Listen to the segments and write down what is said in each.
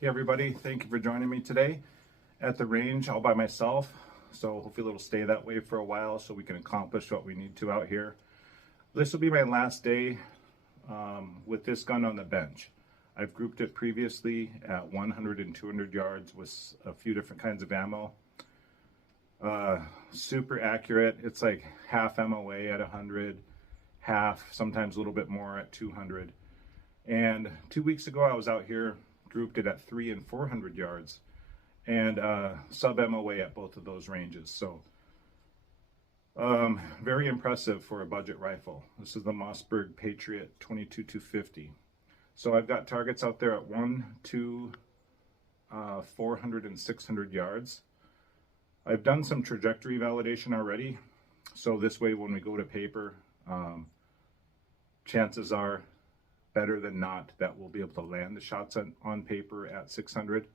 Hey everybody, thank you for joining me today at the range all by myself. So hopefully it'll stay that way for a while so we can accomplish what we need to out here. This will be my last day with this gun on the bench. I've grouped it previously at 100 and 200 yards with a few different kinds of ammo. Super accurate. It's like half MOA at 100, half, sometimes a little bit more at 200. And 2 weeks ago I was out here, grouped it at 300 and 400 yards and sub MOA at both of those ranges. So very impressive for a budget rifle. This is the Mossberg Patriot 22-250. So I've got targets out there at 1, 2, 400 and 600 yards. I've done some trajectory validation already. So this way when we go to paper, chances are better than not that we'll be able to land the shots on paper at 600.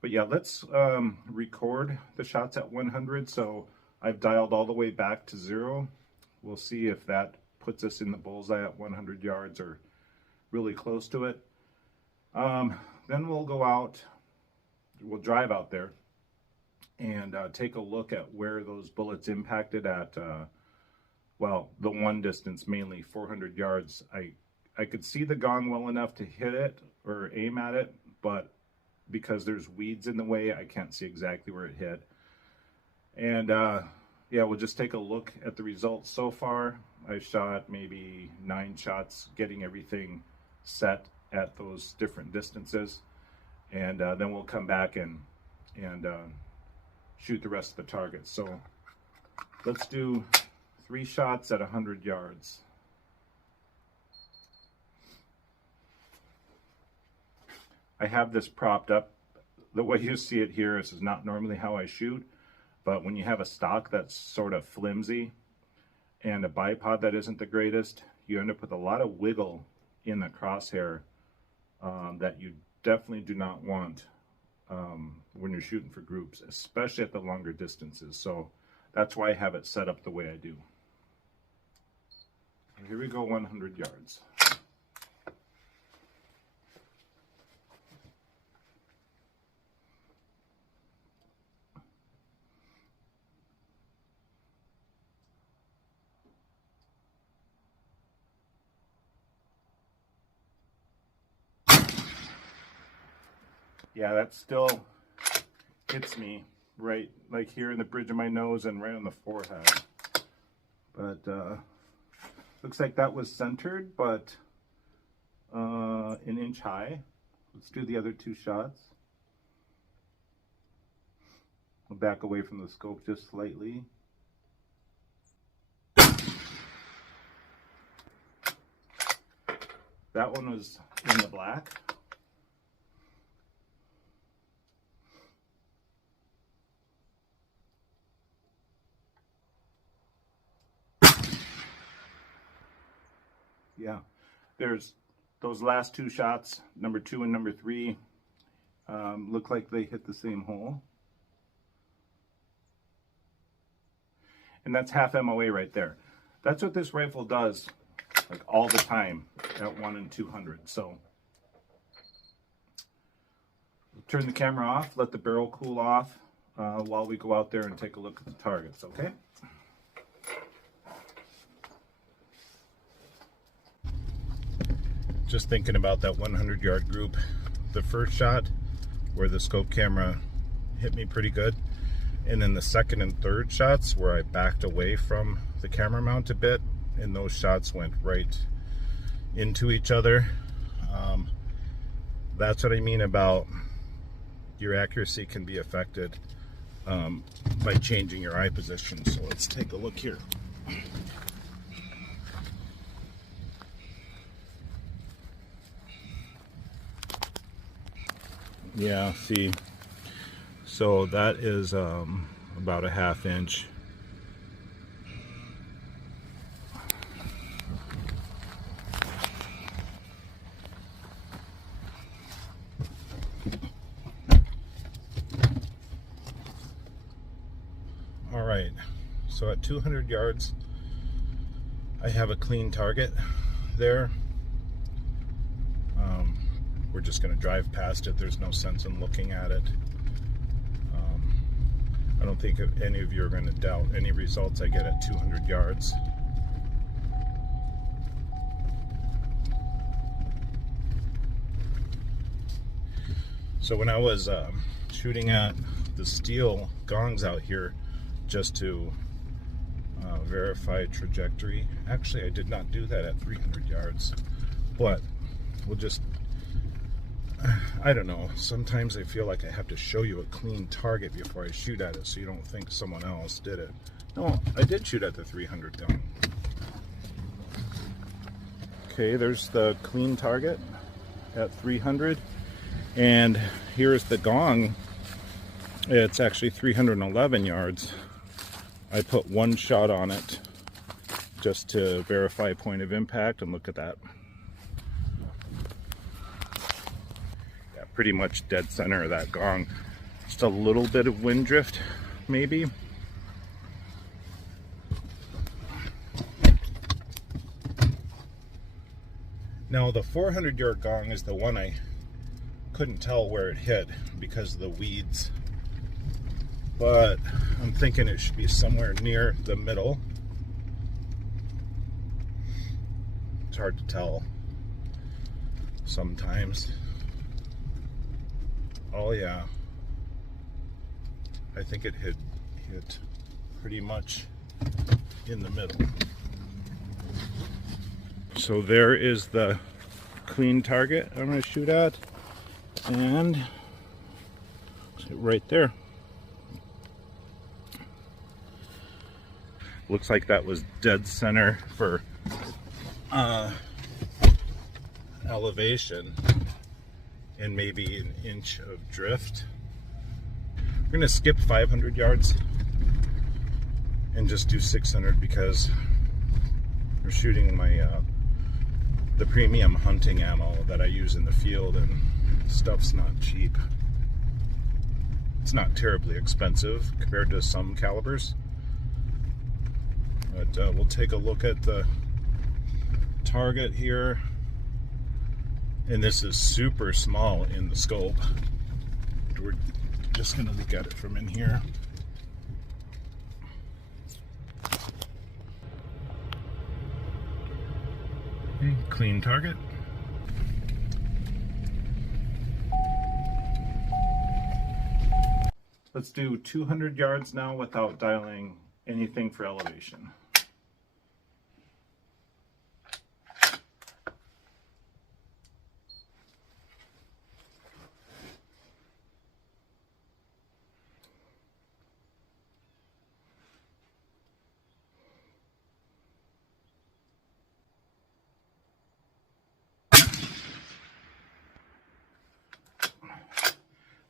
But yeah, let's record the shots at 100. So I've dialed all the way back to 0. We'll see if that puts us in the bullseye at 100 yards or really close to it. Then we'll go out, we'll drive out there and take a look at where those bullets impacted at, well, the one distance, mainly 400 yards. I could see the gong well enough to hit it or aim at it, but because there's weeds in the way, I can't see exactly where it hit. And yeah, we'll just take a look at the results so far. I shot maybe 9 shots, getting everything set at those different distances. And then we'll come back and shoot the rest of the targets. So let's do 3 shots at 100 yards. I have this propped up. The way you see it here, this is not normally how I shoot, but when you have a stock that's sort of flimsy and a bipod that isn't the greatest, you end up with a lot of wiggle in the crosshair that you definitely do not want when you're shooting for groups, especially at the longer distances. So that's why I have it set up the way I do. Here we go, 100 yards. Yeah, that still hits me right like here in the bridge of my nose and right on the forehead. But looks like that was centered, but an inch high. Let's do the other 2 shots. I'll back away from the scope just slightly. That one was in the black. Yeah, there's those last 2 shots, number 2 and number 3, look like they hit the same hole. And that's half MOA right there. That's what this rifle does, like all the time at 1 and 200. So turn the camera off, let the barrel cool off while we go out there and take a look at the targets, okay? Just thinking about that 100-yard group. The first shot where the scope camera hit me pretty good, and then the second and third shots where I backed away from the camera mount a bit, and those shots went right into each other. That's what I mean about your accuracy can be affected by changing your eye position. So let's take a look here. Yeah, see, so that is about a ½ inch. All right, so at 200 yards, I have a clean target there. we're just going to drive past it. There's no sense in looking at it. I don't think any of you are going to doubt any results I get at 200 yards. So when I was shooting at the steel gongs out here just to verify trajectory, actually I did not do that at 300 yards, but we'll just, I don't know, sometimes I feel like I have to show you a clean target before I shoot at it so you don't think someone else did it. No, I did shoot at the 300 gun. Okay, there's the clean target at 300, and here's the gong. It's actually 311 yards. I put one shot on it just to verify point of impact, and look at that. Yeah, pretty much dead center of that gong. Just a little bit of wind drift, maybe. Now the 400-yard gong is the one I couldn't tell where it hit because of the weeds, but I'm thinking it should be somewhere near the middle. It's hard to tell sometimes. Oh yeah, I think it hit pretty much in the middle. So there is the clean target I'm going to shoot at, and right there. Looks like that was dead center for elevation and maybe an inch of drift. We're going to skip 500 yards and just do 600 because we're shooting my the premium hunting ammo that I use in the field, and stuff's not cheap. It's not terribly expensive compared to some calibers. But we'll take a look at the target here, and this is super small in the scope. We're just going to look at it from in here. Okay, clean target. Let's do 200 yards now without dialing anything for elevation.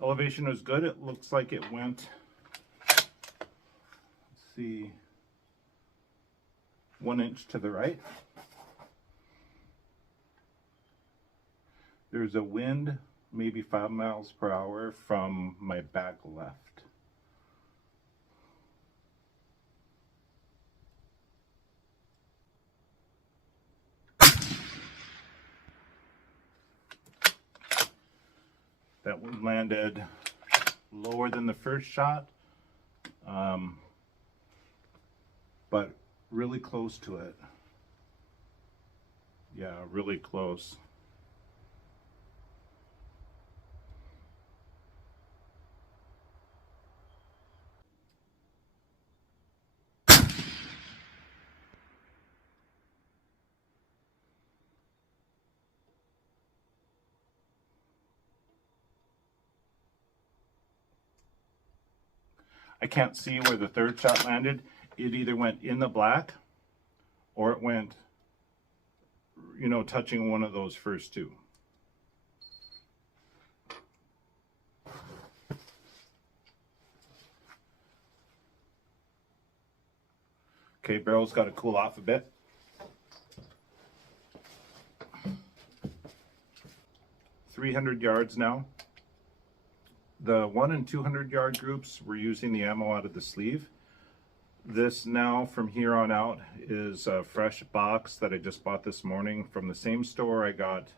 Elevation was good. It looks like it went, let's see, 1 inch to the right. There's a wind, maybe 5 miles per hour from my back left. That one landed lower than the first shot, but really close to it. Yeah, really close. I can't see where the third shot landed. It either went in the black or it went, you know, touching one of those first two. Okay, barrel's got to cool off a bit. .300 yards now. The 100 and 200 yard groups, we're using the ammo out of the sleeve. This now from here on out is a fresh box that I just bought this morning from the same store I got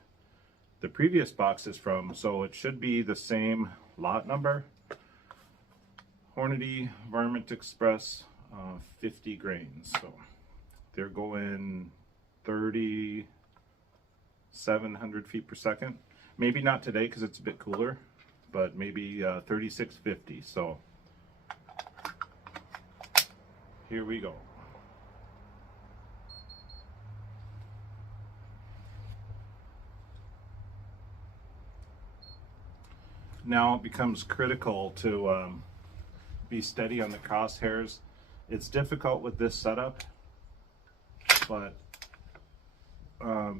the previous box is from, so it should be the same lot number. Hornady Varmint Express, 50 grains. So they're going 3,700 feet per second. Maybe not today because it's a bit cooler, but maybe 3,650. So here we go. Now it becomes critical to be steady on the crosshairs. It's difficult with this setup, but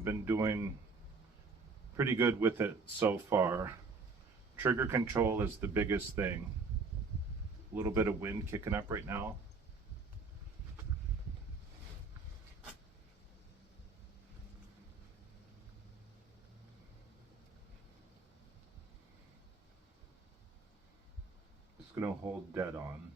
been doing pretty good with it so far. Trigger control is the biggest thing. A little bit of wind kicking up right now. Just gonna hold dead on.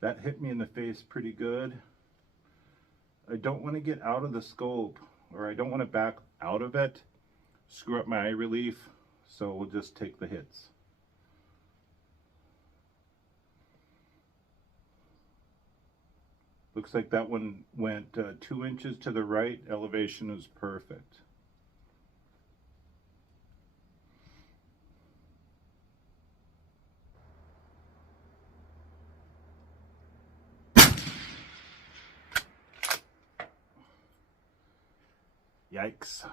That hit me in the face pretty good. I don't want to get out of the scope, or I don't want to back out of it, screw up my eye relief, so we'll just take the hits. Looks like that one went 2 inches to the right. Elevation is perfect. Yikes.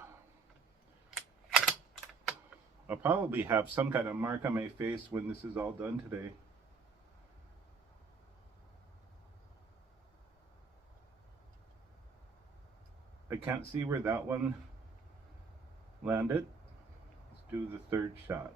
I'll probably have some kind of mark on my face when this is all done today. I can't see where that one landed. Let's do the third shot.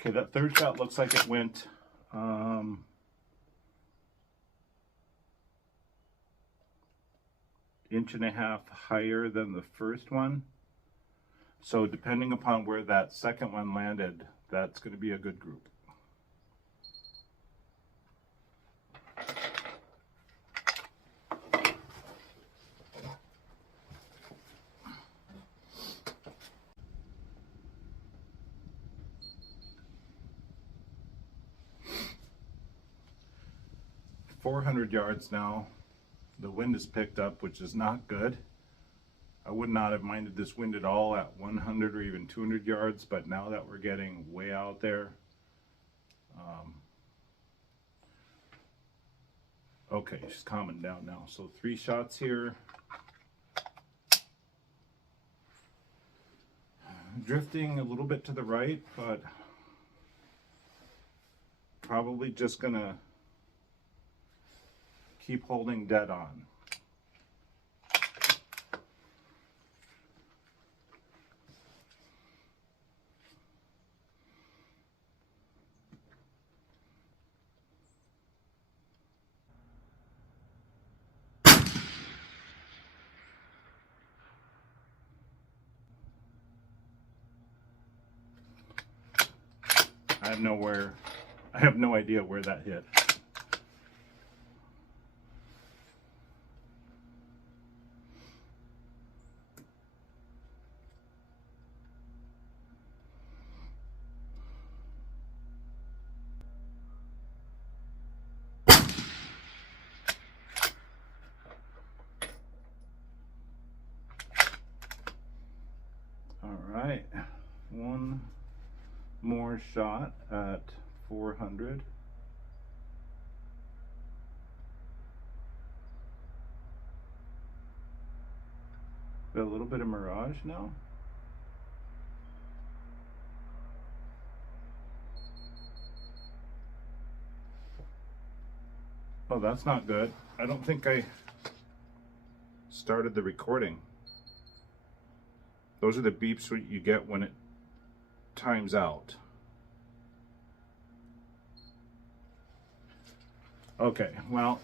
Okay, that third shot looks like it went inch and a half higher than the first one. So depending upon where that second one landed, that's going to be a good group. .400 yards now. The wind has picked up, which is not good. I would not have minded this wind at all at 100 or even 200 yards, but now that we're getting way out there, okay, she's calming down now. So 3 shots here. Drifting a little bit to the right, but probably just gonna keep holding dead on. I have no idea where that hit. All right, one more shot at 400. Got a little bit of mirage now. Oh, that's not good. I don't think I started the recording. Those are the beeps you get when it times out. Okay, well,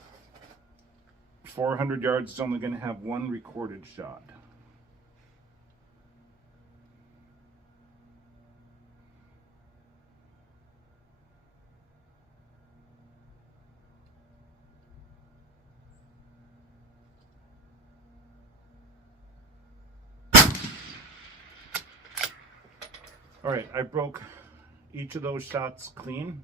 400 yards is only going to have one recorded shot. All right, I broke each of those shots clean.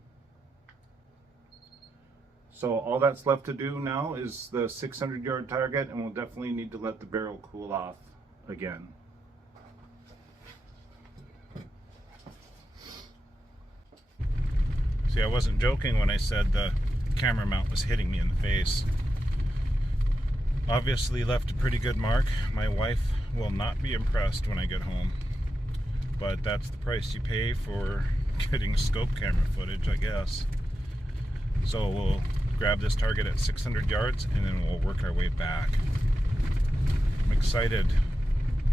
So all that's left to do now is the 600-yard target, and we'll definitely need to let the barrel cool off again. See, I wasn't joking when I said the camera mount was hitting me in the face. Obviously left a pretty good mark. My wife will not be impressed when I get home, but that's the price you pay for getting scope camera footage, I guess. So we'll grab this target at 600 yards and then we'll work our way back. I'm excited,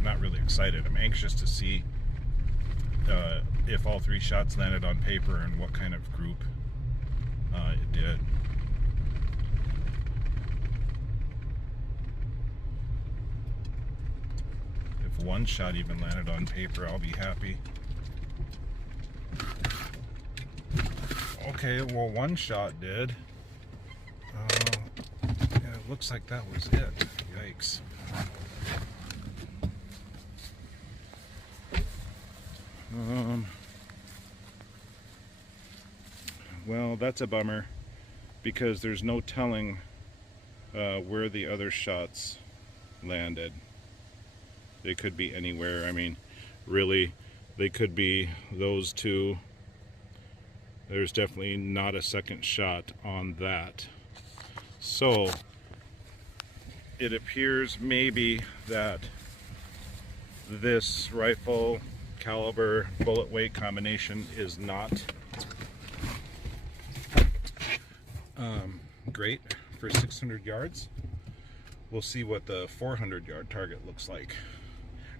not really excited, I'm anxious to see if all three shots landed on paper and what kind of group it did. If one shot even landed on paper, I'll be happy. Okay, well, one shot did. Yeah, it looks like that was it. Yikes. Well, that's a bummer because there's no telling where the other shots landed. They could be anywhere. I mean, really, they could be those two. There's definitely not a second shot on that. So it appears maybe that this rifle caliber bullet weight combination is not great for 600 yards. We'll see what the 400 yard target looks like.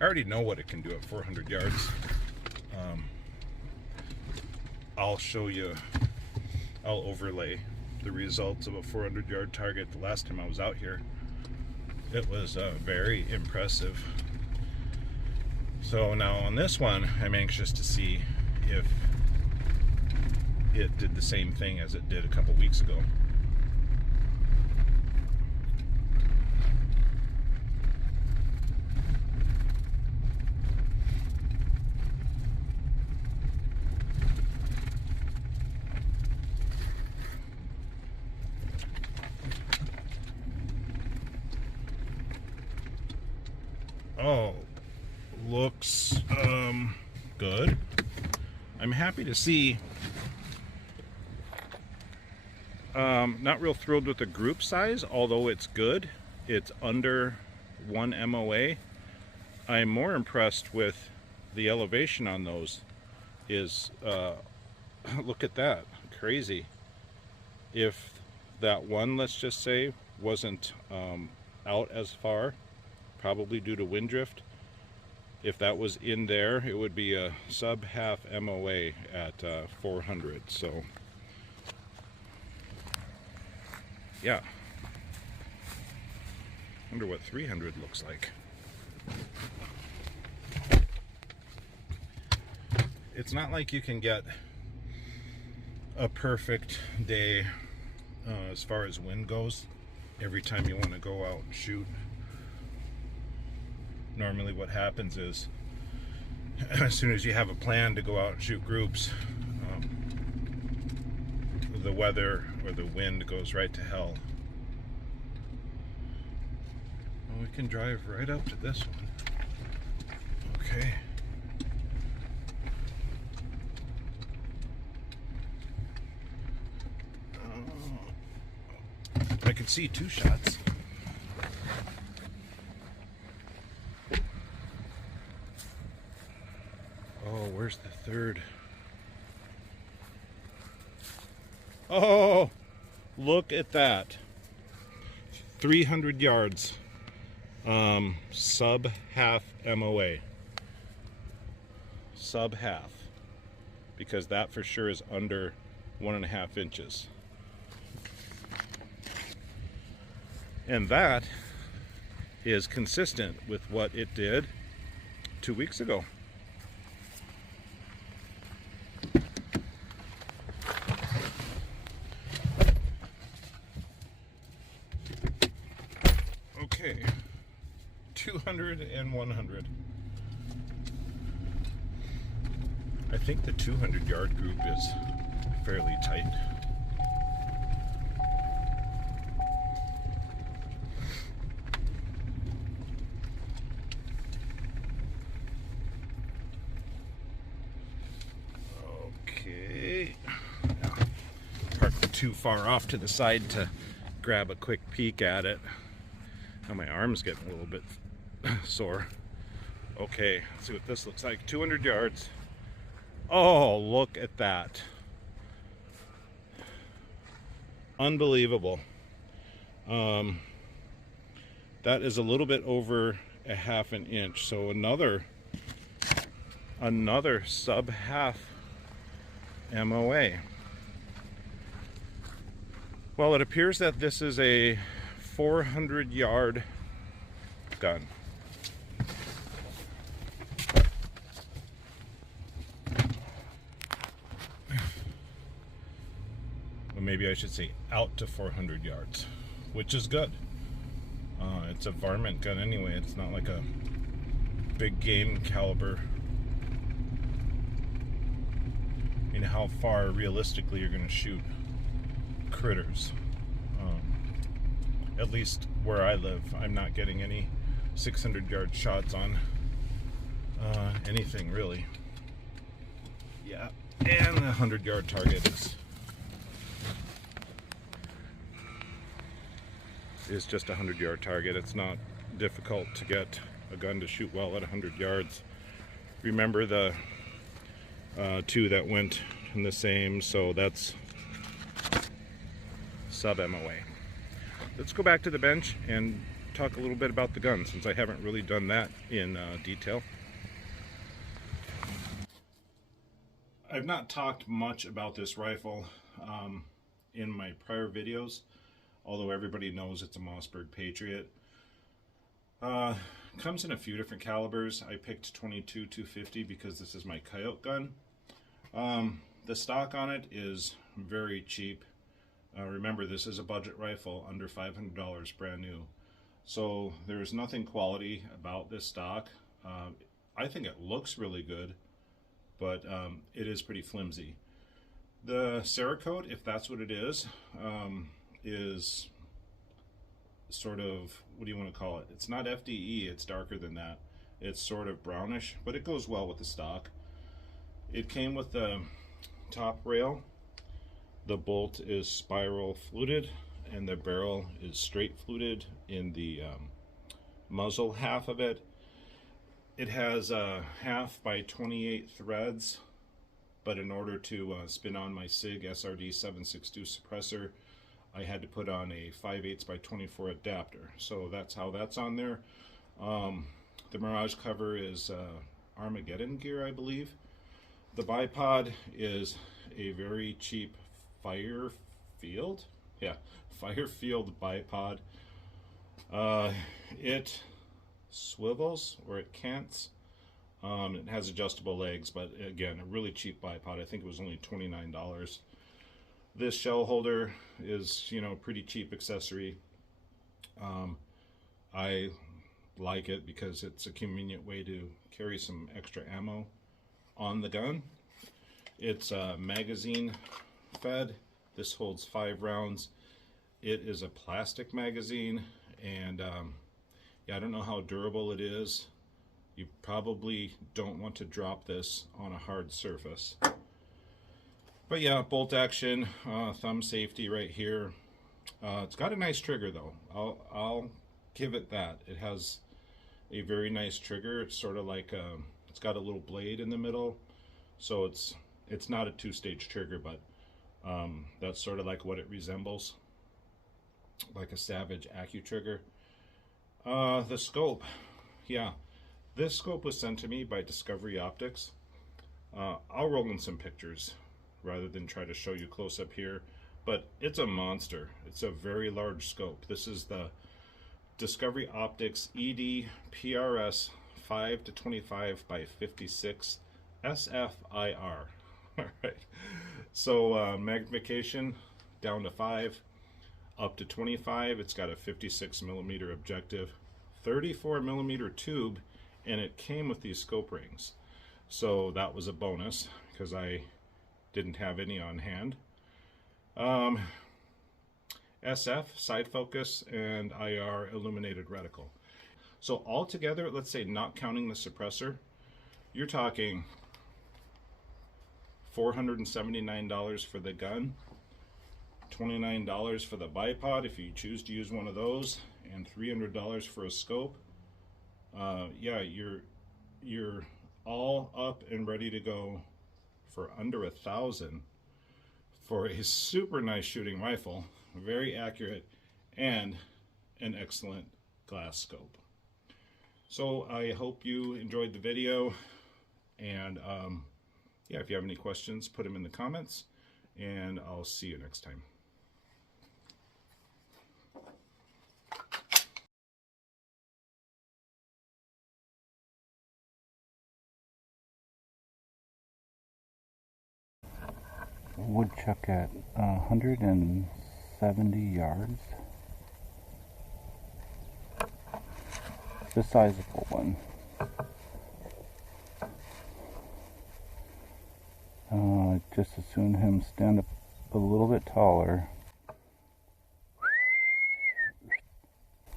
I already know what it can do at 400 yards. I'll show you, I'll overlay the results of a 400 yard target the last time I was out here. It was very impressive. So now on this one, I'm anxious to see if it did the same thing as it did a couple weeks ago. Oh, looks good. I'm happy to see. Not real thrilled with the group size, although it's good. It's under 1 MOA. I'm more impressed with the elevation on those. Is look at that, crazy. If that one, let's just say, wasn't out as far, probably due to wind drift, if that was in there, it would be a sub half MOA at 400. So yeah, wonder what 300 looks like. It's not like you can get a perfect day as far as wind goes every time you want to go out and shoot. Normally what happens is as soon as you have a plan to go out and shoot groups, the weather or the wind goes right to hell. Well, we can drive right up to this one. Okay. I can see two shots. Oh, where's the third? Oh, look at that. 300 yards. Sub half MOA. Sub half. Because that for sure is under 1.5 inches. And that is consistent with what it did 2 weeks ago. Okay, 200 and 100. I think the 200-yard group is fairly tight. Okay, now, parked too far off to the side to grab a quick peek at it. Now my arm's getting a little bit sore. Okay, let's see what this looks like. 200 yards. Oh, look at that. Unbelievable. That is a little bit over a half an inch. So another sub half MOA. Well, it appears that this is a 400-yard gun. Maybe I should say out to 400 yards, which is good. It's a varmint gun anyway. It's not like a big game caliber. I mean, how far realistically you're going to shoot critters? At least where I live, I'm not getting any 600-yard shots on anything really. Yeah, and the 100-yard target is just a 100-yard target. It's not difficult to get a gun to shoot well at 100 yards. Remember the two that went in the same, so that's sub MOA. Let's go back to the bench and talk a little bit about the gun, since I haven't really done that in detail. I've not talked much about this rifle in my prior videos, although everybody knows it's a Mossberg Patriot. Comes in a few different calibers. I picked 22-250 because this is my coyote gun. The stock on it is very cheap. Remember, this is a budget rifle, under $500 brand new. So there's nothing quality about this stock. I think it looks really good, but it is pretty flimsy. The Cerakote, if that's what it is sort of, what do you want to call it? It's not FDE, it's darker than that. It's sort of brownish, but it goes well with the stock. It came with the top rail. The bolt is spiral fluted, and the barrel is straight fluted in the muzzle half of it. It has a half by 28 threads, but in order to spin on my SIG SRD 762 suppressor, I had to put on a 5/8 by 24 adapter. So that's how that's on there. The Mirage cover is Armageddon gear, I believe. The bipod is a very cheap Firefield bipod. It swivels, or it cants. It has adjustable legs, but again, a really cheap bipod. I think it was only $29. This shell holder is, you know, pretty cheap accessory. I like it because it's a convenient way to carry some extra ammo on the gun. It's magazine fed. This holds 5 rounds. It is a plastic magazine, and yeah, I don't know how durable it is. You probably don't want to drop this on a hard surface. But yeah, bolt action, thumb safety right here. It's got a nice trigger though. I'll give it that. It has a very nice trigger. It's sort of like it's got a little blade in the middle, so it's not a 2-stage trigger, but that's sort of like what it resembles, like a Savage AccuTrigger. The scope, yeah, this scope was sent to me by Discovery Optics. I'll roll in some pictures rather than try to show you close up here, but it's a monster. It's a very large scope. This is the Discovery Optics ED PRS 5 to 25 by 56 SFIR. All right. So magnification down to 5, up to 25. It's got a 56 millimeter objective, 34 millimeter tube, and it came with these scope rings. So that was a bonus because I didn't have any on hand. SF, side focus, and IR, illuminated reticle. So altogether, let's say not counting the suppressor, you're talking $479 for the gun, $29 for the bipod if you choose to use one of those, and $300 for a scope. Yeah, you're all up and ready to go for under $1,000 for a super nice shooting rifle, very accurate, and an excellent glass scope. So I hope you enjoyed the video, and yeah, if you have any questions, put them in the comments, and I'll see you next time. Woodchuck at 170 yards. It's a sizable one. Just as soon him stand up a little bit taller.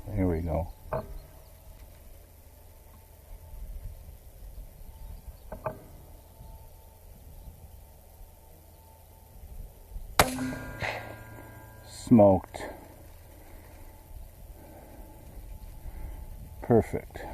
There we go. Smoked. Perfect.